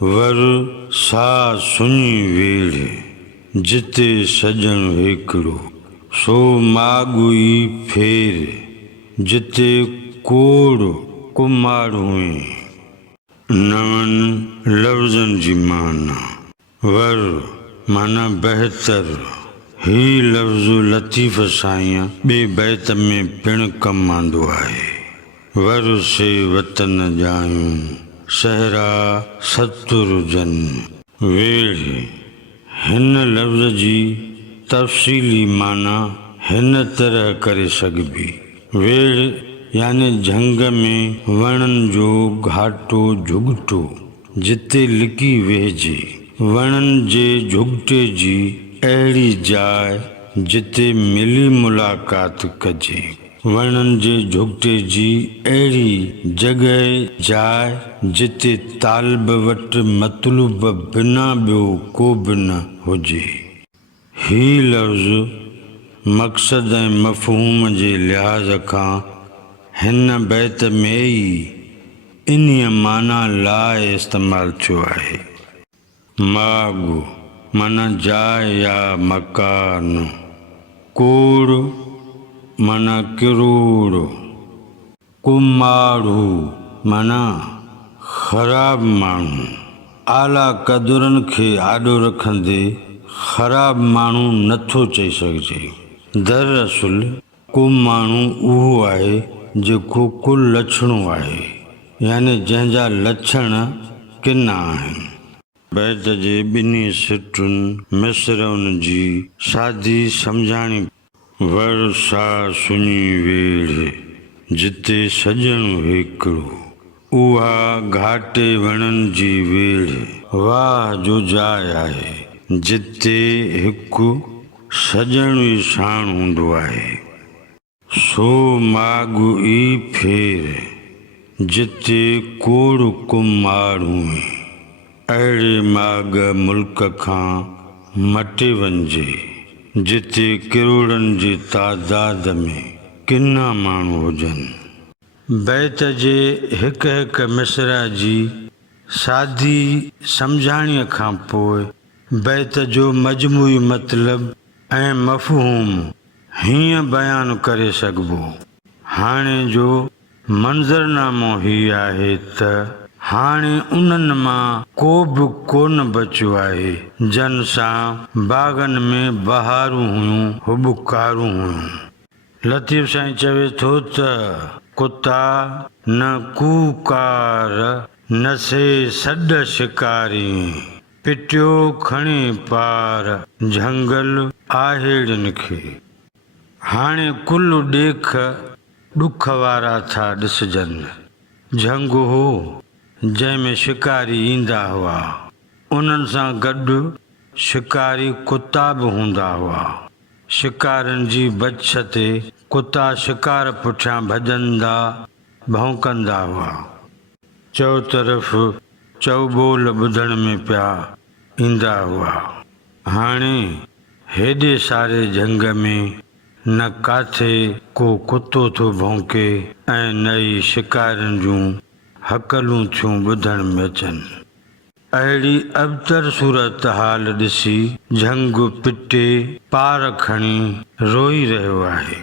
वर सा सुनी वेड़ जिते सजण हिकिड़ो सो माॻुई फेर जिते कोड़ कुमारूं नवनि लफ़्ज़नि जी माना वर माना बहितर ही लफ़्ज़ लतीफ़ साईं ॿिए बैत में पिणु कमु आंदो आहे। वर से वतन जायूं सहरा सतुरजनि वेड़ हिन लफ़्ज़ जी तफ़सीली माना हिन तरह करे सघिबी। वेड़ यानी झंग में वणनि जो घाटो झुॻिटो जिते लिकी वेहिजे, वणनि जे झुॻिटे जी अहिड़ी जाइ जिते मिली मुलाक़ात कजे, वणनि जे झुॻिटे जी अहिड़ी जॻह जाइ जिते तालिब वटि मतलूब बिना ॿियो को बि न हुजे। ही लफ़्ज़ मक़सद ऐं मफ़हूम जे लिहाज़ खां हिन बैत में ई इन्हीअ माना लाइ इस्तेमालु थियो आहे। माॻु माना जाइ या मकान, कोड़ माना किरोड़, कुमारू माना ख़राब माण्हू, आला क़दुरनि खे आॾो रखंदे ख़राब माण्हू नथो चई सघिजे। दरअसल को माण्हू उहो आहे जेको कुल लछणो आहे, यानी जंहिंजा लछण किना आहिनि। बैत जे ॿिन्ही सिटुनि मिसरनि जी सादी सम्झाणी। वर सा सुनी वेड़ जिते सजण हिकिड़ो, उहा घाटे वणनि जी वेड़ वाह जो जाइ आहे जिते हिकु सजण ई साण हूंदो आहे। सो माॻु ई फेर जिते कोड़ कुमारूं अहिड़े माॻ मुल्क खां मटे वञिजे जिते किरोड़नि जी तादाद में किना माण्हू हुजनि। बैत जे हिकु हिकु मिसरा जी सादी सम्झाणीअ खां पोइ बैत जो मजमूई मतिलबु ऐं मफ़हूम हीअं बयानु करे सघिबो। हाणे जो मंज़रनामो हीअ आहे त हाणे उन्हनि मां को बि कोन बचियो आहे जन सां बाग़नि में बहारूं हुयूं हुबकारूं हुयूं। लतीफ़ साईं चवे थो त कुता न कूकार न से सॾ शिकारी पिटियो खणी पार झंगल आहेड़ियुनि खे। हाणे कुल ॾेख ॾुख वारा था ॾिसजनि। झंग हो जंहिंमें शिकारी ईंदा हुआ, उन्हनि सां गॾु शिकारी कुता बि हूंदा हुआ। शिकारनि जी बछ ते कुता शिकार पुठियां भॼंदा भौंकंदा हुआ। चौतरफ़ चौॿोल ॿुधण में पिया ईंदा हुआ। हाणे हेॾे सारे झंग में न काथे को कुतो थो भौंके ऐं न ई शिकारनि जूं हकलूं थियूं ॿुधण में अचनि। अहिड़ी अबतर सूरत हाल ॾिसी झंग पिटे पार खणी रोई रहियो आहे।